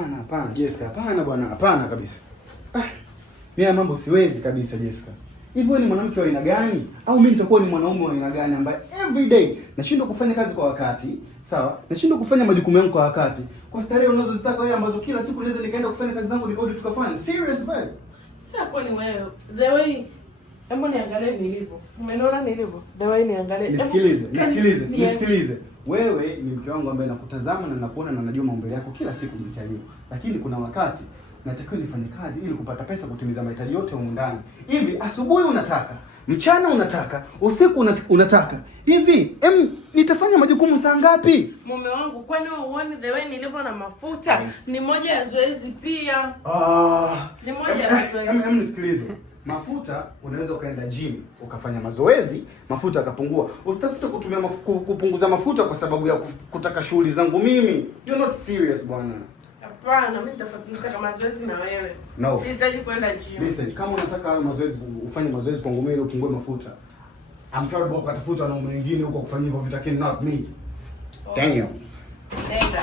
Hapana Jessica, hapana bwana, hapana kabisa. Mimi mambo siwezi kabisa Jessica. Hivi wewe ni mwanamke wa aina gani? Au mimi nitakuwa ni mwanaume wa aina gani ambaye every day nashindwa kufanya kazi kwa wakati, sawa? Nashindwa kufanya majukumu yangu kwa wakati. Kwa starehe unazozitaka wewe ambazo kila siku naweza nikaenda kufanya kazi zangu nikarudi tukafanya. Serious man. Sasa kwa ni wewe. The way hebu niangalie nilivyo. Umeona nilivyo? The way niangalie. Nisikilize. Wewe ni mke wangu ambaye nakutazama na nakuona na najua mambo yako kila siku jinsi yalivyo. Lakini kuna wakati natakiwa nifanye kazi ili kupata pesa kutimiza mahitaji yote humu ndani. Hivi asubuhi unataka, mchana unataka, usiku unataka. Hivi nitafanya majukumu saa ngapi? Mume wangu, kwani uone the way nilivyo na mafuta? Yes. Ni moja ya zoezi pia. Ni moja ya zoezi. Nisikilize. Mafuta unaweza ukaenda gym ukafanya mazoezi, mafuta yakapungua. Usitafute kutumia kupunguza mafuta kwa sababu ya kutaka shughuli zangu mimi. You're not serious bwana. Hapana, mimi nitafanya mazoezi na wewe. No. Sihitaji kwenda gym. Listen, kama unataka mazoezi ufanye mazoezi kwangu mimi upungue mafuta. I'm proud about kutafuta na wengine huko kufanya hivyo vitu, lakini not me. Damn. Nenda.